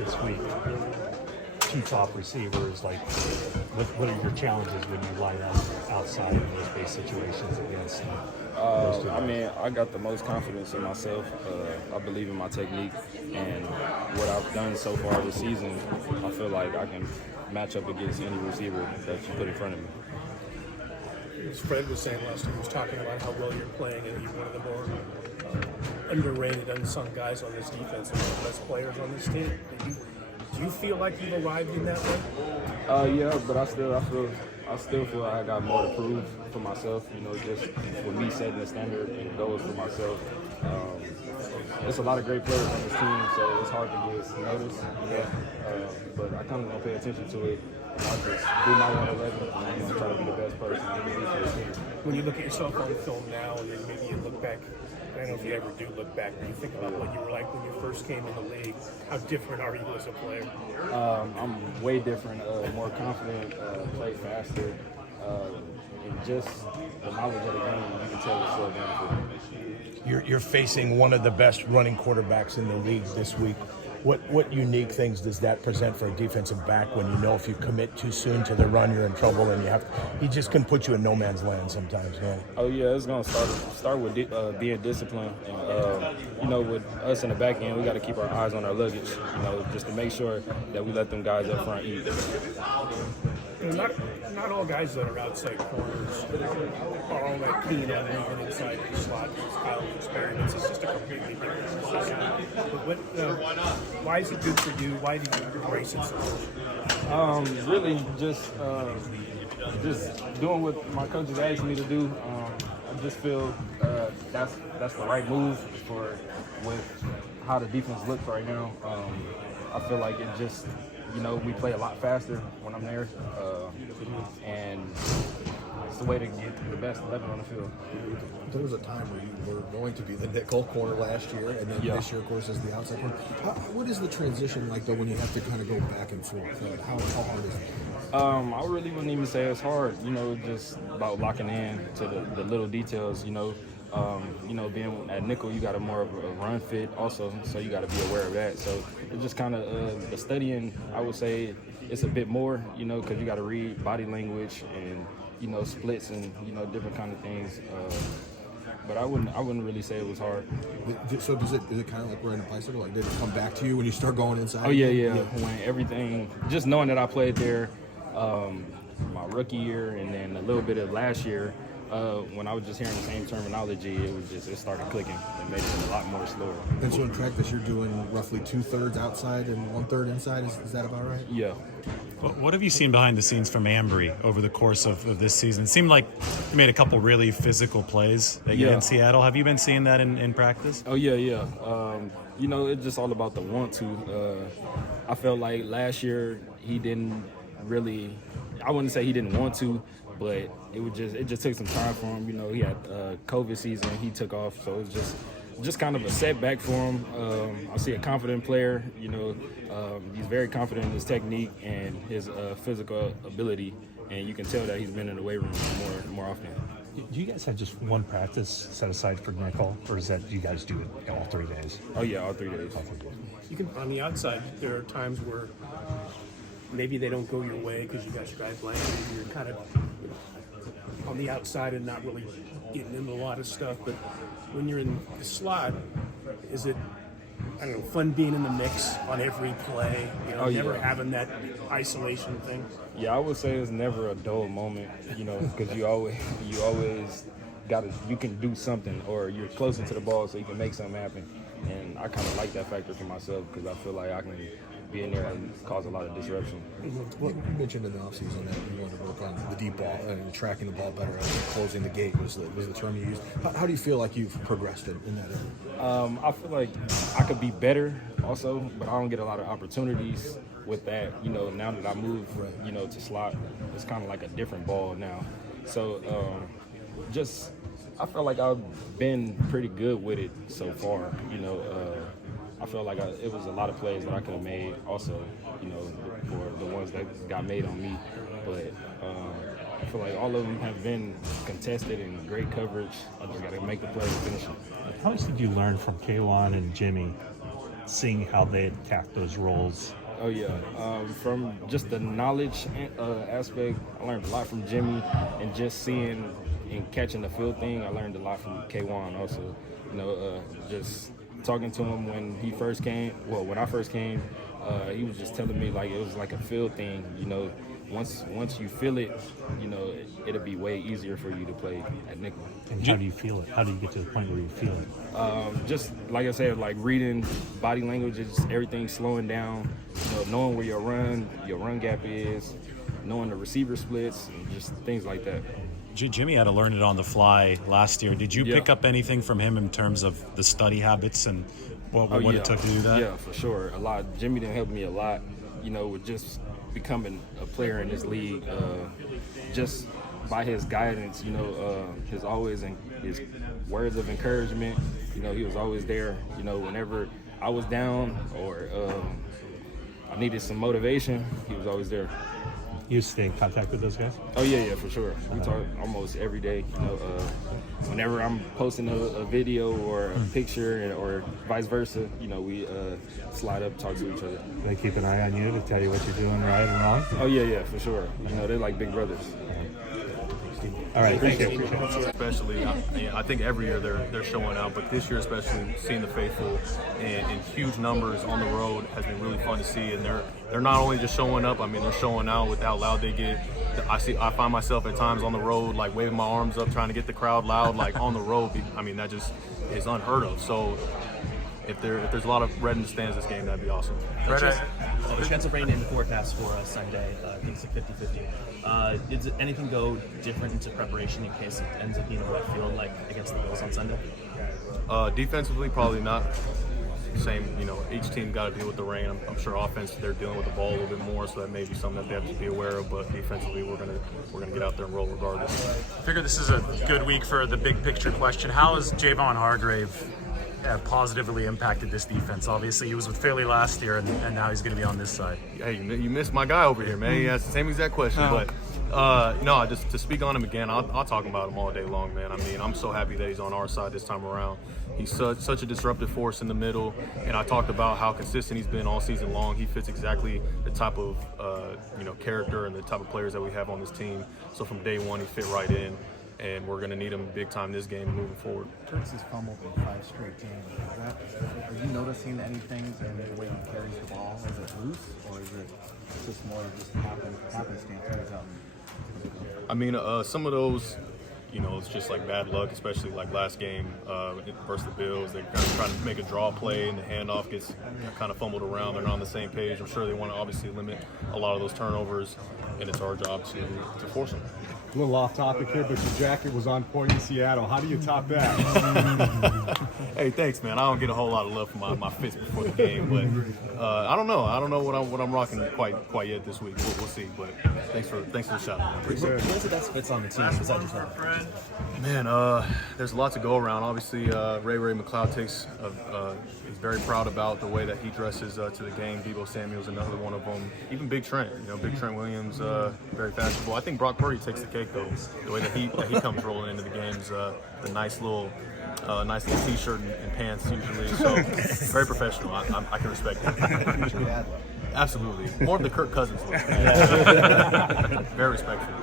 this week, two top receivers. Like, what are your challenges when you line up outside in those base situations against those two? I mean, I got the most confidence in myself. I believe in my technique, and what I've done so far this season, I feel like I can match up against any receiver that you put in front of me. As Fred was saying last time, he was talking about how well you're playing, and you're one of the more underrated, unsung guys on this defense, and one of the best players on this team. Do you feel like you've arrived in that way? Yeah, but I still feel like I got more to prove for myself. You know, just with me setting the standard and goals for myself. There's a lot of great players on this team, so it's hard to get noticed. You know? But I kind of want to pay attention to it. I'll just do my 111 and I'm going to try to be the best person for this team. When you look at yourself on film now, and then maybe you look back, I don't know if you ever do look back, but you think about what you were like when you first came in the league. How different are you as a player? I'm way different, more confident, play faster, and just the knowledge of the game, you can tell it's so beneficial. You're facing one of the best running quarterbacks in the league this week. What unique things does that present for a defensive back when you know if you commit too soon to the run, you're in trouble, and he just can put you in no man's land sometimes, right? Oh yeah, it's gonna start with being disciplined, and you know, with us in the back end, we got to keep our eyes on our luggage, you know, just to make sure that we let them guys up front eat. Not all guys that are outside corners are all that keen on moving inside the slot. These Kyle's experiments. It's just a completely different position. But why is it good for you? Why do you embrace it so much? Really, just doing what my coaches asked me to do. I just feel that's the right move for with how the defense looks right now. I feel like it just, you know, we play a lot faster when I'm there, and it's the way to get the best 11 on the field. There was a time where you were going to be the nickel corner last year, and then this year, of course, is the outside corner. What is the transition like, though, when you have to kind of go back and forth? How hard is it? I really wouldn't even say it's hard. You know, just about locking in to the little details. You know, being at nickel, you got a more of a run fit also, so you got to be aware of that. So it's just kind of the studying. I would say it's a bit more, you know, because you got to read body language and, you know, splits and, you know, different kind of things. But I wouldn't really say it was hard. So is it kind of like riding a bicycle? Like, did it come back to you when you start going inside? Oh yeah. When everything, just knowing that I played there my rookie year and then a little bit of last year, when I was just hearing the same terminology, it started clicking. It made it a lot more slower. And so in practice, you're doing roughly 2/3 outside and 1/3 inside. Is that about right? Yeah. What have you seen behind the scenes from Ambry over the course of this season? It seemed like you made a couple really physical plays in Seattle. Have you been seeing that in practice? Oh, yeah. You know, it's just all about the want to. I felt like last year he didn't really, I wouldn't say he didn't want to, but it just took some time for him. You know, he had COVID season, he took off, so it was just kind of a setback for him. I see a confident player. You know, he's very confident in his technique and his physical ability, and you can tell that he's been in the weight room more often. Do you guys have just one practice set aside for nickel, or is that you guys do it all 3 days? Oh yeah, all 3 days. You can, on the outside, there are times where maybe they don't go your way because you got your guy blank, and you're kind of on the outside and not really getting into a lot of stuff. But when you're in the slot, is it, I don't know, fun being in the mix on every play? You know, never having that isolation thing. Yeah, I would say it's never a dull moment, you know, because you always you can do something, or you're closer to the ball so you can make something happen. And I kind of like that factor for myself because I feel like I can be in there and cause a lot of disruption. Well, you mentioned in the offseason that you wanted to work on the deep ball and tracking the ball better, closing the gate was the term you used. How do you feel like you've progressed in that area? I feel like I could be better also, but I don't get a lot of opportunities with that. You know, now that I move, you know, to slot, it's kind of like a different ball now. So I feel like I've been pretty good with it so far. You know, I feel like it was a lot of plays that I could have made also, you know, for the ones that got made on me. But I feel like all of them have been contested and great coverage. I just got to make the play and finish it. How much did you learn from K1 and Jimmy seeing how they attack those roles? Oh yeah, from just the knowledge aspect, I learned a lot from Jimmy, and just seeing and catching the field thing, I learned a lot from K1 also. You know, just talking to him when he first came. Well, when I first came, he was just telling me like it was like a field thing. You know, once you feel it, you know, it'll be way easier for you to play at nickel. And how do you feel it? How do you get to the point where you feel it? Just like I said, like reading body language, just everything slowing down, you know, knowing where your run gap is, knowing the receiver splits, and just things like that. Jimmy had to learn it on the fly last year. Did you Yeah. pick up anything from him in terms of the study habits and what it took to do that? Yeah, for sure. A lot. Jimmy done helped me a lot, you know, with just becoming a player in this league. Just by his guidance, you know, his words of encouragement. You know, he was always there. You know, whenever I was down or I needed some motivation, he was always there. You stay in contact with those guys? Oh yeah, for sure. We talk almost every day. You know, whenever I'm posting a video or a picture, or vice versa, you know, we slide up, talk to each other. They keep an eye on you to tell you what you're doing right and wrong? Oh yeah, for sure. You know, they're like big brothers. All right, thank you. Especially, I think every year they're showing out, but this year especially, seeing the faithful in huge numbers on the road has been really fun to see. And they're not only just showing up. I mean, they're showing out with how loud they get. I find myself at times on the road like waving my arms up, trying to get the crowd loud, like on the road. I mean, that just is unheard of. So if there's a lot of red in the stands this game, that'd be awesome. The chance of rain in the forecast for Sunday, I think it's like 50-50. Did anything go different into preparation in case it ends up being a wet field like against the Bills on Sunday? Defensively, probably not. Same, you know, each team got to deal with the rain. I'm sure offense, they're dealing with the ball a little bit more, so that may be something that they have to be aware of. But defensively, we're gonna get out there and roll regardless. I figure this is a good week for the big picture question. How has Javon Hargrave positively impacted this defense? Obviously, he was with Philly last year, and now he's going to be on this side. Hey, you missed my guy over here, man. He asked the same exact question. But no, just to speak on him again, I'll talk about him all day long, man. I mean, I'm so happy that he's on our side this time around. He's such a disruptive force in the middle, and I talked about how consistent he's been all season long. He fits exactly the type of character and the type of players that we have on this team. So from day one, he fit right in, and we're going to need him big time this game moving forward. Turks has fumbled in 5 straight games. Are you noticing anything in the way he carries the ball? Is it loose, or is it just more just happenstance when he's out? I mean, some of those, you know, it's just like bad luck, especially like last game versus the Bills. They're kind of trying to make a draw play, and the handoff gets kind of fumbled around. They're not on the same page. I'm sure they want to obviously limit a lot of those turnovers, and it's our job to force them. A little off topic here, but your jacket was on point in Seattle. How do you top that? Hey, thanks, man. I don't get a whole lot of love for my fits before the game, but I don't know. I don't know what I'm rocking quite yet this week. We'll see. But thanks for the shout out. What's the best fits on the team besides yourself? Man, there's a lot to go around. Obviously, Ray McLeod is very proud about the way that he dresses to the game. Deebo Samuel's another one of them. Even Big Trent, Big Trent Williams, very fashionable. I think Brock Purdy takes the cake though. The way that he comes rolling into the games, the nice little t-shirt and pants usually. So very professional. I can respect it. Absolutely, more of the Kirk Cousins look. Very respectful.